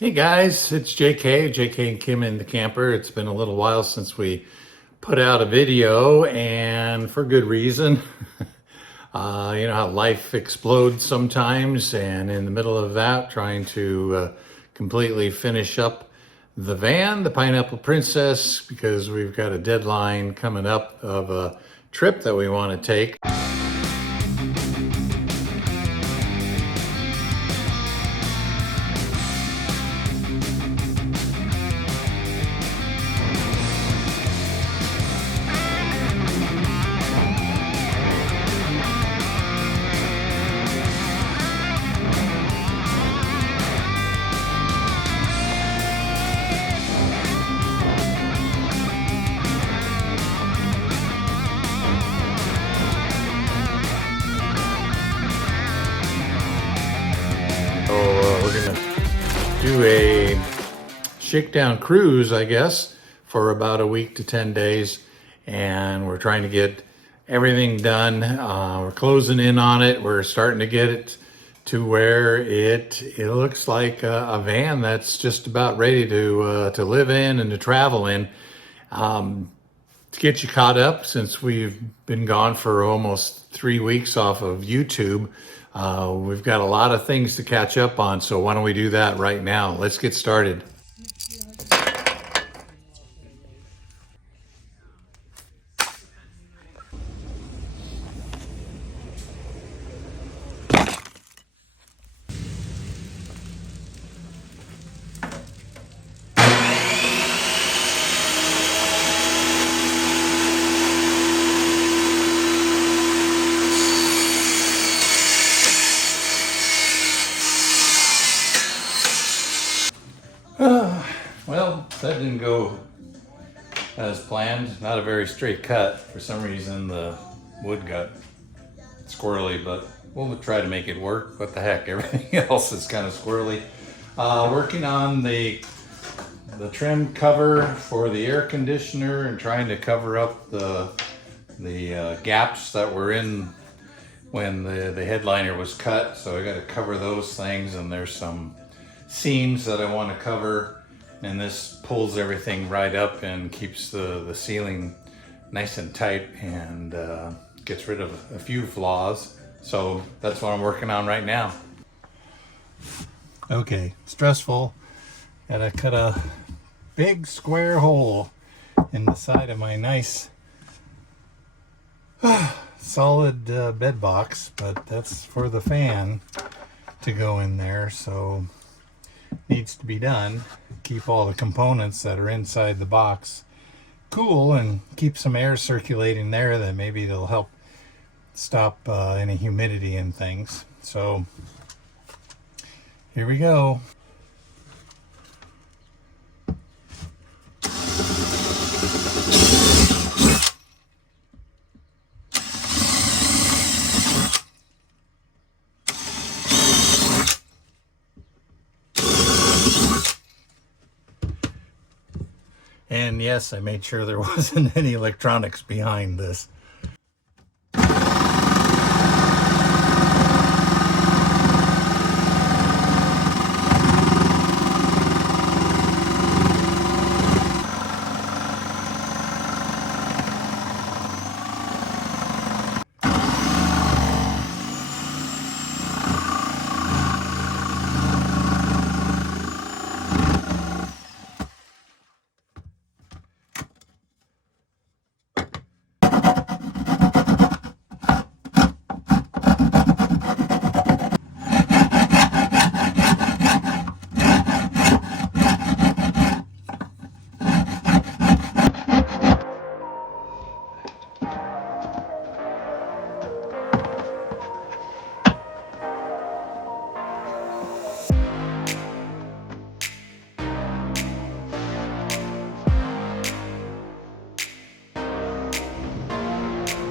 Hey guys, it's JK and Kim in the camper. It's been a little while since we put out a video, and for good reason. You know how life explodes sometimes, and in the middle of that, trying to completely finish up the van, the Pineapple Princess, because we've got a deadline coming up of a trip that we want to take. We're gonna do a shakedown cruise, I guess, for about a week to 10 days. And we're trying to get everything done. We're closing in on it. We're starting to get it to where it looks like a van that's just about ready to live in and to travel in. To get you caught up, since we've been gone for almost 3 weeks off of YouTube, we've got a lot of things to catch up on, so why don't we do that right now? Let's get started. Well, that didn't go as planned. Not a very straight cut. For some reason, the wood got squirrely, but we'll try to make it work. What the heck, everything else is kind of squirrely. Working on the trim cover for the air conditioner and trying to cover up the gaps that were in when the headliner was cut. So I got to cover those things, and there's some seams that I want to cover, and this pulls everything right up and keeps the ceiling nice and tight, and gets rid of a few flaws. So that's what I'm working on right now. Okay, stressful. Gotta cut a big square hole in the side of my nice solid bed box, but that's for the fan to go in there, so needs to be done. Keep all the components that are inside the box cool and keep some air circulating there, that maybe it'll help stop any humidity and things. So here we go. And yes, I made sure there wasn't any electronics behind this.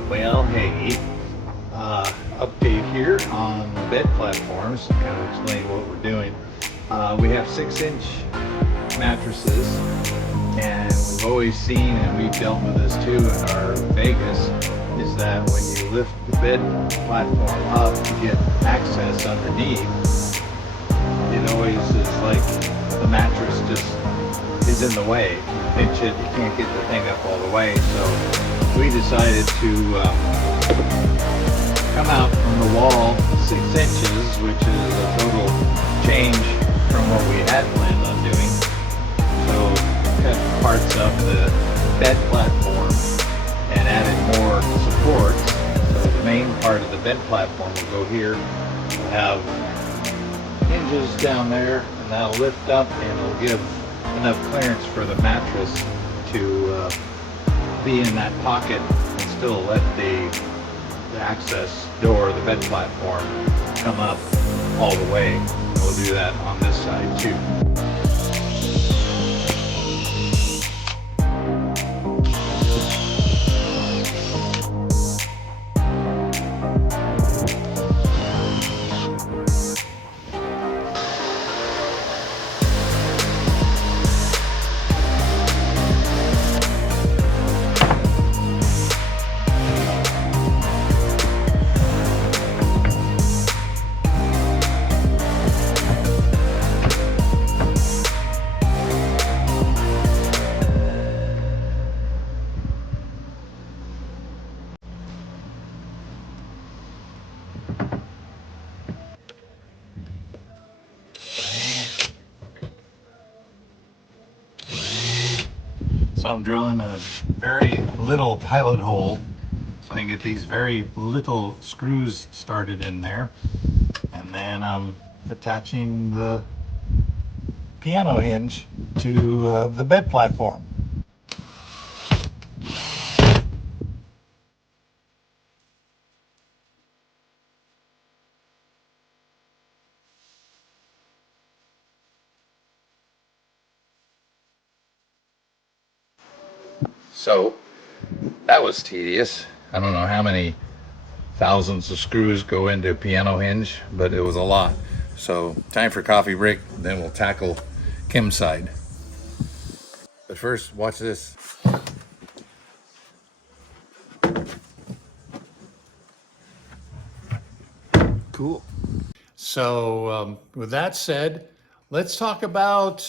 Well, hey, update here on the bed platforms, kind of explain what we're doing. We have 6-inch mattresses, and we've always seen, and we've dealt with this too in our Vegas, is that when you lift the bed platform up to get access underneath, it always is like the is in the way. You pinch it, you can't get the thing up all the way. So we decided to come out from the wall 6 inches, which is a total change from what we had planned on doing. So cut parts of the bed platform and added more supports. So the main part of the bed platform will go here. We'll have hinges down there, and that'll lift up and it'll give enough clearance for the mattress to be in that pocket and still let the access door, the bed platform, come up all the way. And we'll do that on this side too. So I'm drilling a very little pilot hole so I can get these very little screws started in there, and then I'm attaching the piano hinge to the bed platform. So that was tedious. I don't know how many thousands of screws go into a piano hinge, but it was a lot. So time for coffee break, then we'll tackle Kim's side. But first, watch this. Cool. So with that said, let's talk about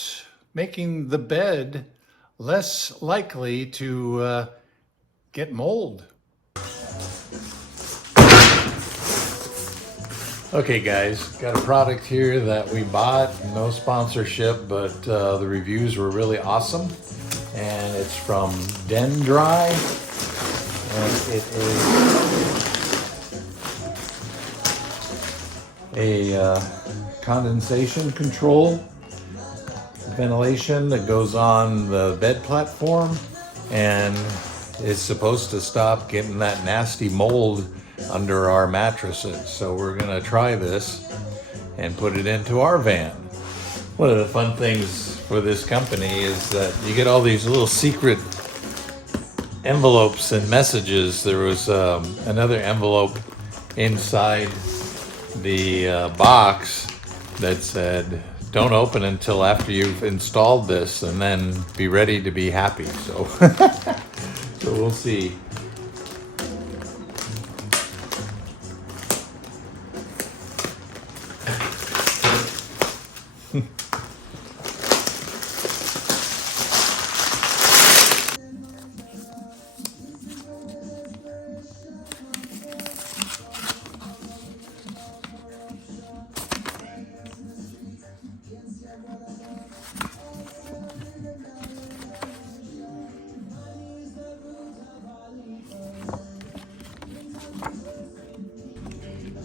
making the bed less likely to get mold. Okay guys, got a product here that we bought, no sponsorship, but the reviews were really awesome. And it's from Dendry, and it is a condensation control ventilation that goes on the bed platform, and it's supposed to stop getting that nasty mold under our mattresses. So we're gonna try this and put it into our van. One of the fun things for this company is that you get all these little secret envelopes and messages. There was another envelope inside the box that said, don't open until after you've installed this, and then be ready to be happy. So, so we'll see.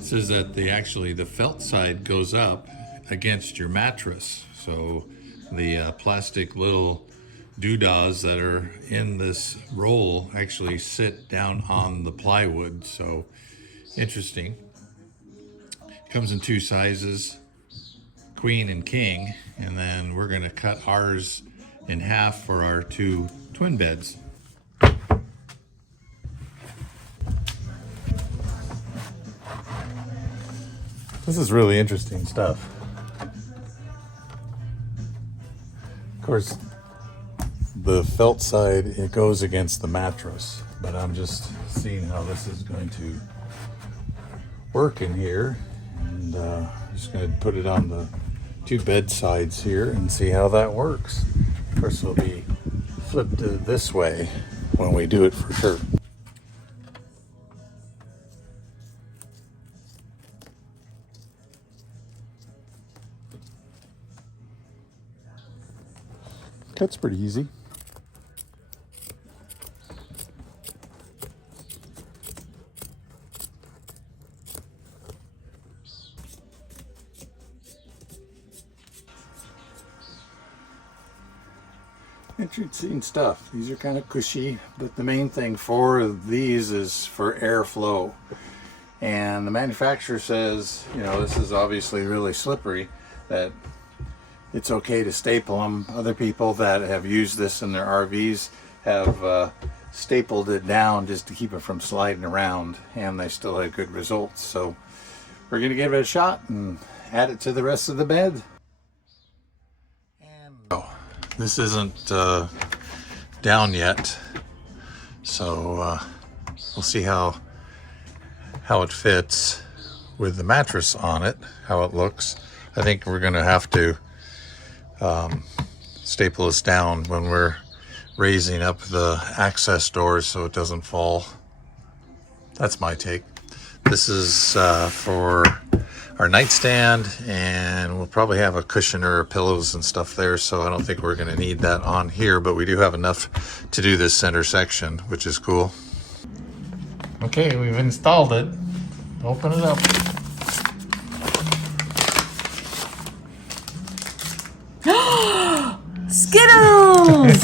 Says that the felt side goes up against your mattress, so the plastic little doodahs that are in this roll actually sit down on the plywood. So interesting. Comes in 2 sizes, queen and king, and then we're going to cut ours in half for our 2 twin beds. This is really interesting stuff. Of course, the felt side, it goes against the mattress, but I'm just seeing how this is going to work in here. And just going to put it on the 2 bed sides here and see how that works. Of course, it'll be flipped this way when we do it for sure. That's pretty easy. Interesting stuff. These are kind of cushy, but the main thing for these is for airflow. And the manufacturer says, you know, this is obviously really slippery, that it's okay to staple them. Other people that have used this in their RVs have stapled it down just to keep it from sliding around, and they still had good results. So we're going to give it a shot and add it to the rest of the bed. And this isn't down yet, so we'll see how it fits with the mattress on it, how it looks. I think we're going to have to staple this down when we're raising up the access doors so it doesn't fall. That's my take. This is for our nightstand, and we'll probably have a cushion or pillows and stuff there, so I don't think we're going to need that on here, but we do have enough to do this center section, which is cool. Okay, we've installed it. Open it up. Skittles!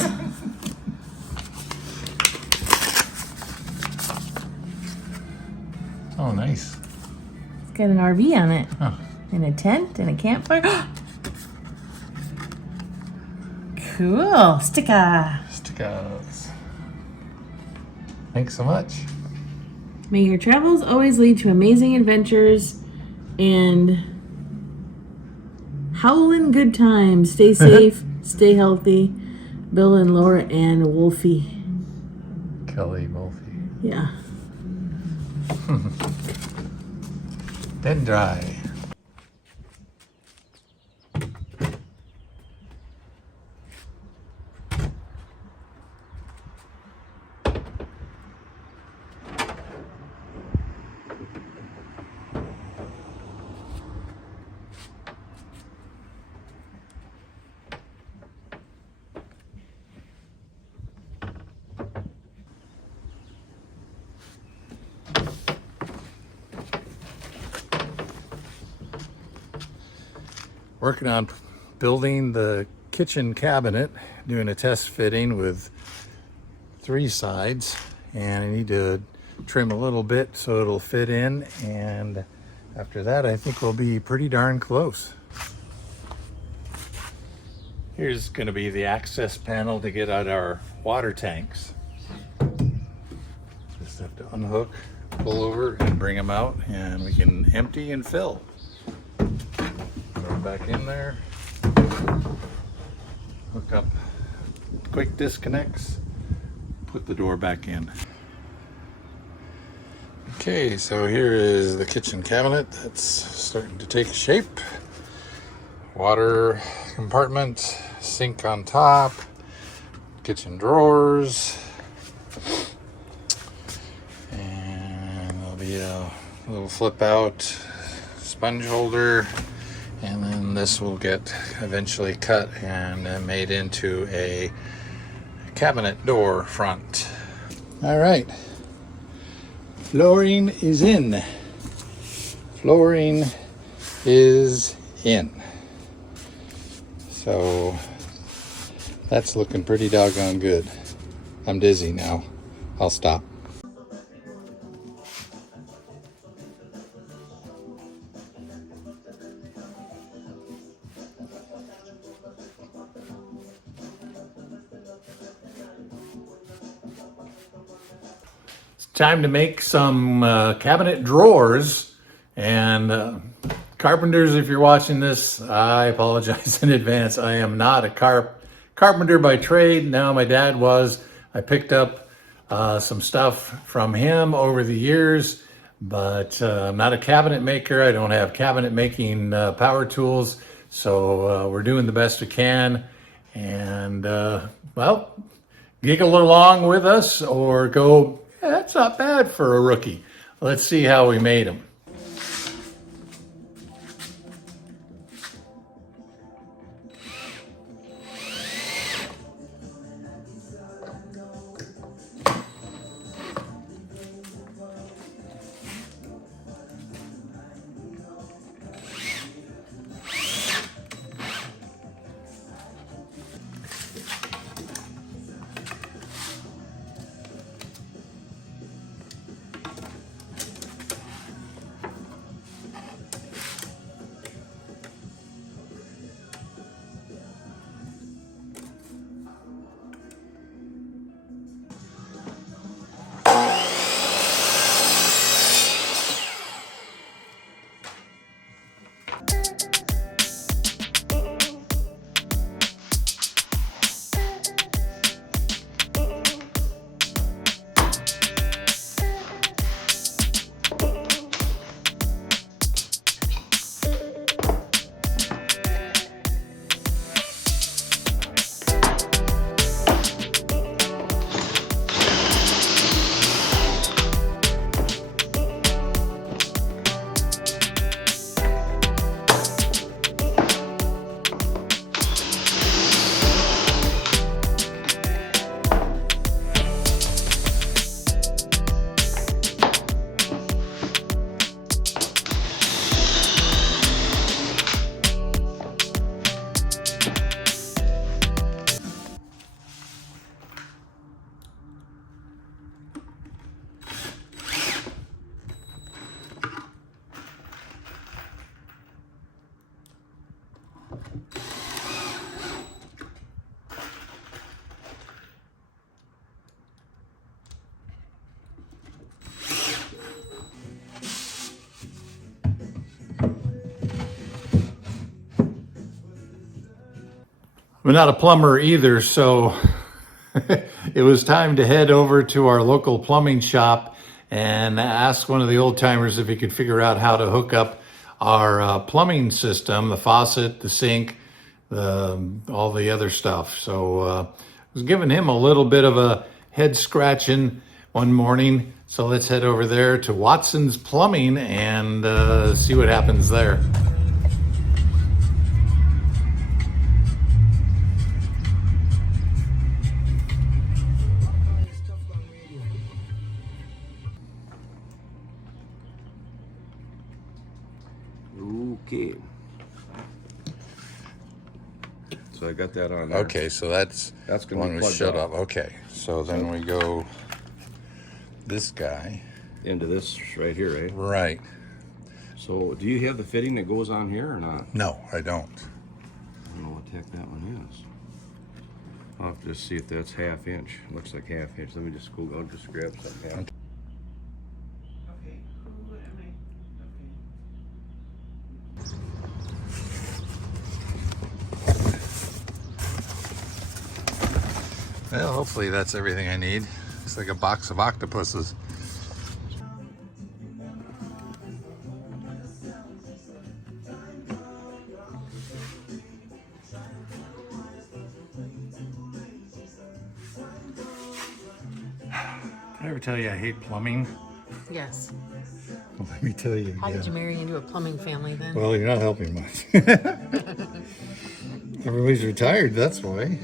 Oh, nice. It's got an RV on it. Huh. And a tent and a campfire. Cool. Sticker. Stickers. Thanks so much. May your travels always lead to amazing adventures and howling good times. Stay safe, stay healthy. Bill and Laura and Wolfie. Kelly Wolfie. Yeah. Then dry. Working on building the kitchen cabinet, doing a test fitting with 3 sides, and I need to trim a little bit so it'll fit in, and after that I think we'll be pretty darn close. Here's going to be the access panel to get out our water tanks. Just have to unhook, pull over, and bring them out, and we can empty and fill. Back in there, hook up quick disconnects, put the door back in. Okay, so here is the kitchen cabinet that's starting to take shape. Water compartment, sink on top, kitchen drawers, and there'll be a little flip out sponge holder. And then this will get eventually cut and made into a cabinet door front. All right, flooring is in. Flooring is in. So that's looking pretty doggone good. I'm dizzy now. I'll stop. Time to make some cabinet drawers, and carpenters, if you're watching this, I apologize in advance. I am not a carpenter by trade. Now my dad was. I picked up some stuff from him over the years, but I'm not a cabinet maker. I don't have cabinet making power tools, so we're doing the best we can, And, well, giggle along with us or go, "Yeah, that's not bad for a rookie." Let's see how we made him. I'm not a plumber either, so it was time to head over to our local plumbing shop and ask one of the old timers if he could figure out how to hook up our plumbing system, the faucet, the sink, all the other stuff. So I was giving him a little bit of a head scratching one morning. So let's head over there to Watson's Plumbing and see what happens there. Okay. So I got that on there. Okay, so that's That's the gonna one be we plugged shut up. up. Okay, so then we go this guy. Into this right here, right? Right. So do you have the fitting that goes on here or not? No, I don't. I don't know what the heck that one is. I'll have to just see if that's ½ inch. Looks like ½ inch. Let me just go, I'll just grab something. Okay. Well, hopefully that's everything I need. It's like a box of octopuses. Did I ever tell you I hate plumbing? Yes. Well, let me tell you How did you again. marry into a plumbing family then? Well, you're not helping much. Everybody's retired, that's why.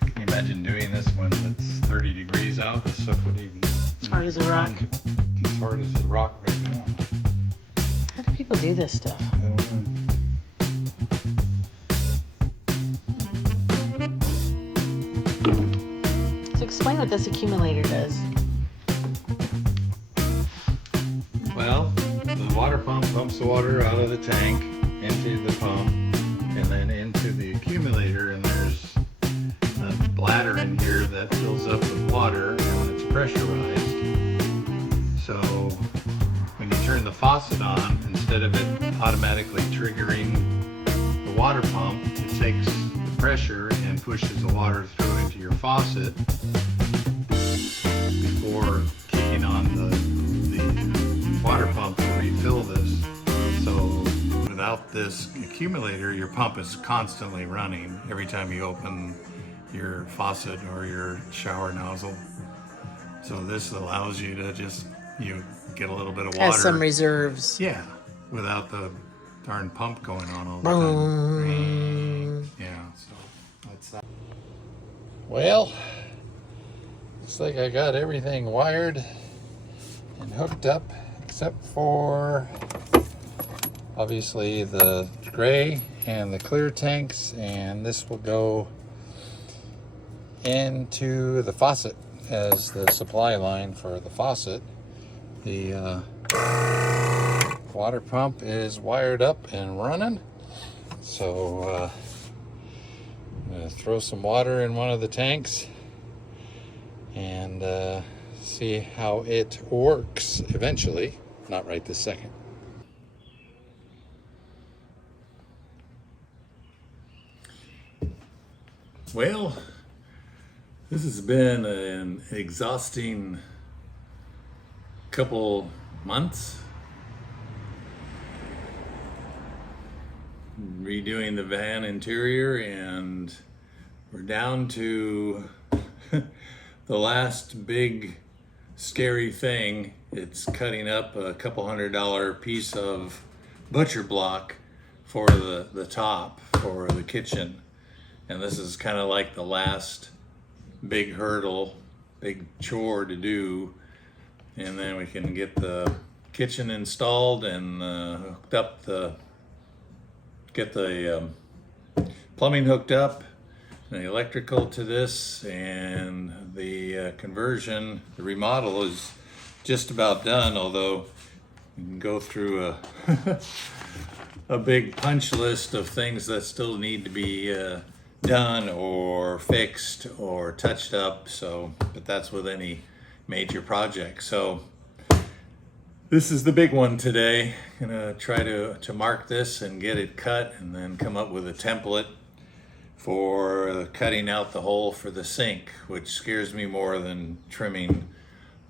Can you imagine doing this when it's 30 degrees out? The stuff would even... Hard as a rock. As hard as a rock right now. How do people do this stuff? I don't know. So explain what this accumulator does. Well, the water pump pumps the water out of the tank into the pump and then into the accumulator, and there's a bladder in here that fills up with water and it's pressurized. So when you turn the faucet on, instead of it automatically triggering the water pump, it takes the pressure and pushes the water through into your faucet before kicking on the water pump to refill this. So when without this accumulator, your pump is constantly running every time you open your faucet or your shower nozzle. So this allows you to just, you get a little bit of water. Has some reserves. Yeah, without the darn pump going on all the time. Yeah, so that's that. Well, looks like I got everything wired and hooked up except for obviously the gray and the clear tanks, and this will go into the faucet as the supply line for the faucet. The water pump is wired up and running, so I'm going to throw some water in one of the tanks and see how it works eventually, not right this second. Well, this has been an exhausting couple months. Redoing the van interior, and we're down to the last big scary thing. It's cutting up a couple $100 piece of butcher block for the top for the kitchen. And this is kind of like the last big hurdle, big chore to do. And then we can get the kitchen installed and hooked up, get the plumbing hooked up, the electrical to this, and the conversion, the remodel is just about done, although you can go through a big punch list of things that still need to be done or fixed or touched up. So, but that's with any major project. So this is the big one today. Gonna try to mark this and get it cut, and then come up with a template for cutting out the hole for the sink, which scares me more than trimming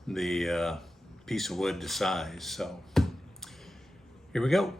the piece of wood to size. So here we go.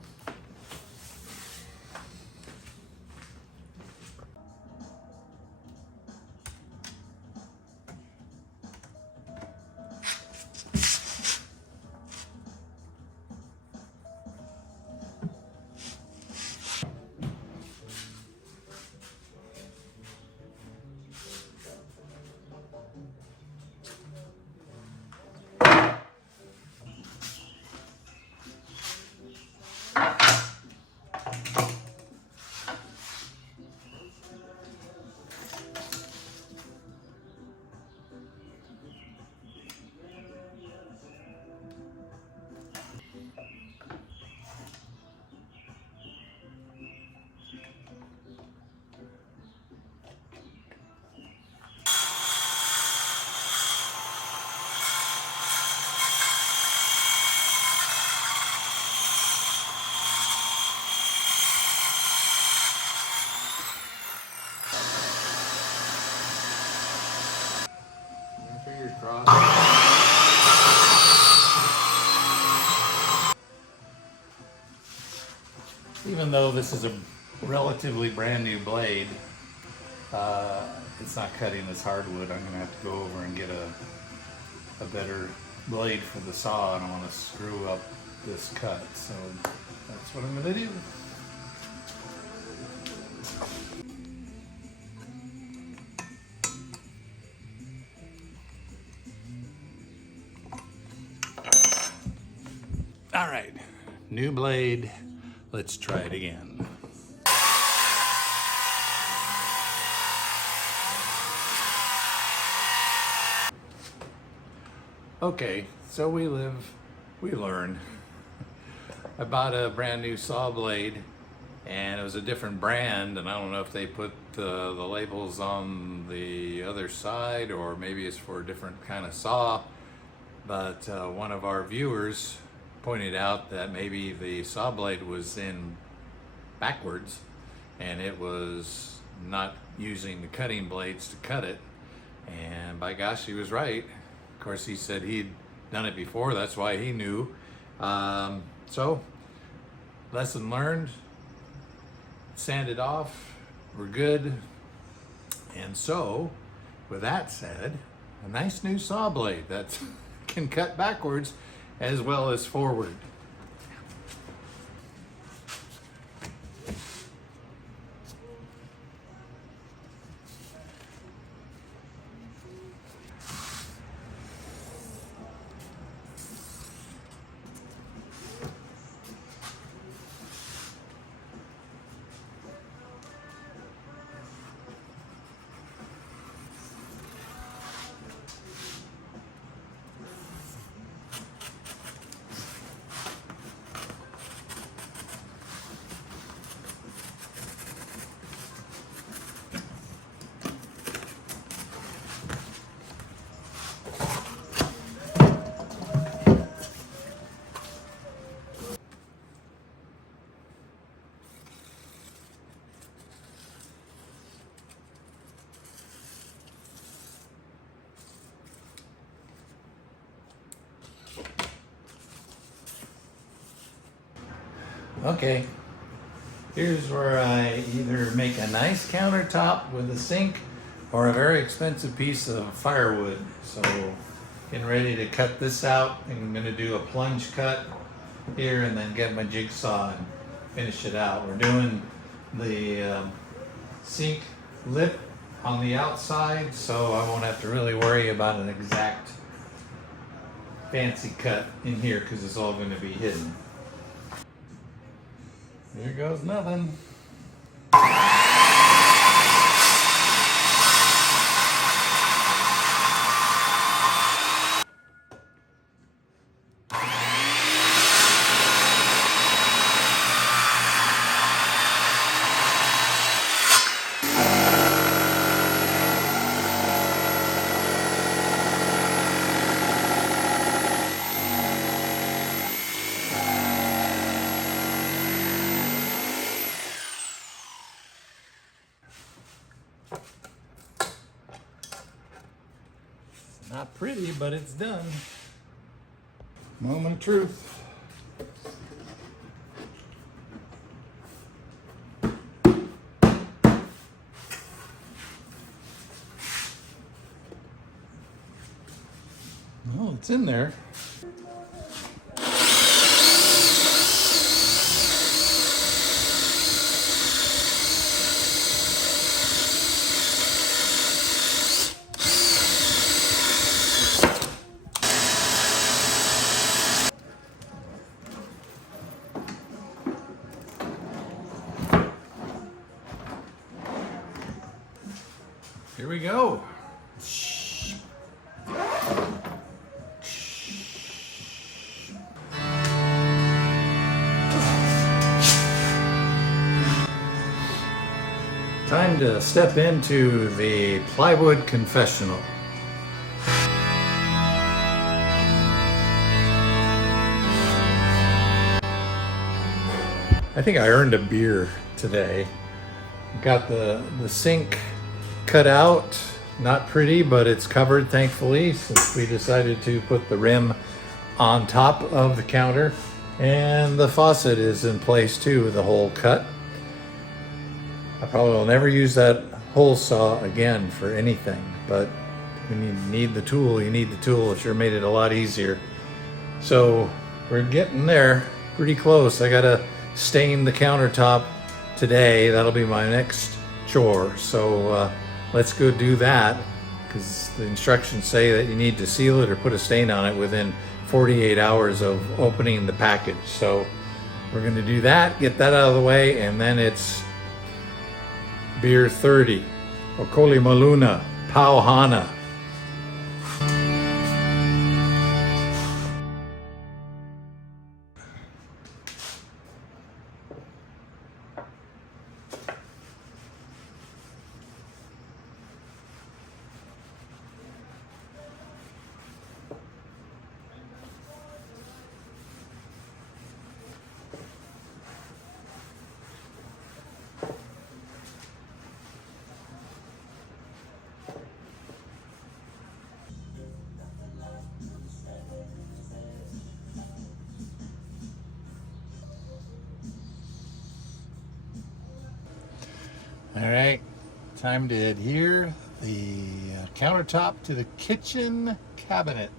Fingers crossed. Even though this is a relatively brand new blade, it's not cutting this hardwood. I'm gonna have to go over and get a better blade for the saw. I don't want to screw up this cut, so that's what I'm gonna do. All right, new blade. Let's try it again. Okay, so we live, we learn. I bought a brand new saw blade, and it was a different brand, and I don't know if they put the labels on the other side, or maybe it's for a different kind of saw. But one of our viewers pointed out that maybe the saw blade was in backwards, and it was not using the cutting blades to cut it. And by gosh, he was right. Of course, he said he'd done it before, that's why he knew. So lesson learned. Sanded off, we're good. And so, with that said, a nice new saw blade that can cut backwards as well as forward. Okay, here's where I either make a nice countertop with a sink or a very expensive piece of firewood. So getting ready to cut this out. I'm going to do a plunge cut here and then get my jigsaw and finish it out. We're doing the sink lip on the outside, so I won't have to really worry about an exact fancy cut in here because it's all going to be hidden. Here goes nothing. Not pretty, but it's done. Moment of truth. Oh, it's in there. Here we go. Time to step into the plywood confessional. I think I earned a beer today. Got the sink cut out. Not pretty, but it's covered, thankfully, since we decided to put the rim on top of the counter. And the faucet is in place too, with the hole cut. I probably will never use that hole saw again for anything, but when you need the tool, you need the tool. It sure made it a lot easier. So we're getting there, pretty close. I gotta stain the countertop today. That'll be my next chore. So let's go do that, because the instructions say that you need to seal it or put a stain on it within 48 hours of opening the package. So we're gonna do that, get that out of the way, and then it's beer 30, Okoli Maluna, Pauhana. All right, time to adhere the countertop to the kitchen cabinet.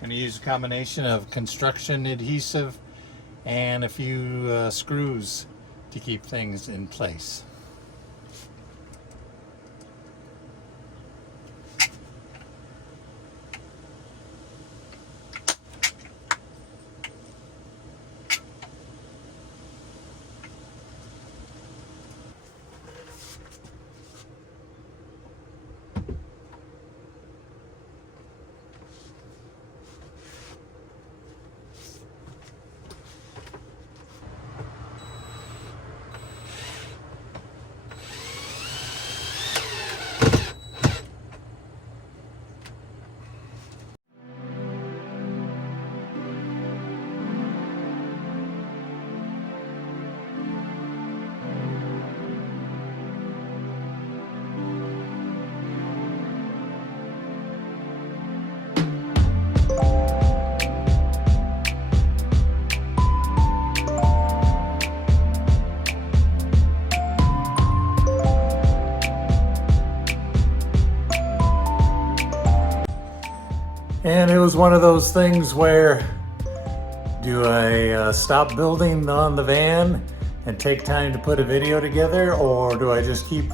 Going to use a combination of construction adhesive and a few screws to keep things in place. And it was one of those things where, do I stop building on the van and take time to put a video together, or do I just keep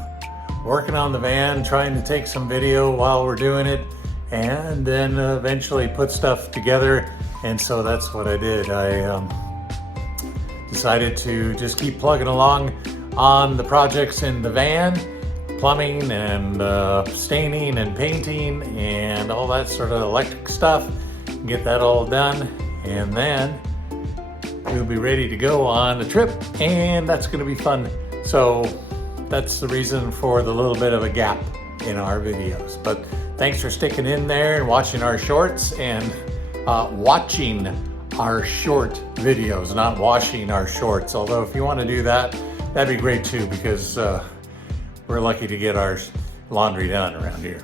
working on the van, trying to take some video while we're doing it, and then eventually put stuff together? And so that's what I did. I decided to just keep plugging along on the projects in the van, plumbing and staining and painting and all that sort of electric stuff, get that all done, and then we'll be ready to go on a trip, and that's going to be fun. So that's the reason for the little bit of a gap in our videos. But thanks for sticking in there and watching our shorts, and watching our short videos, not washing our shorts. Although if you want to do that, that'd be great too, because we're lucky to get our laundry done around here.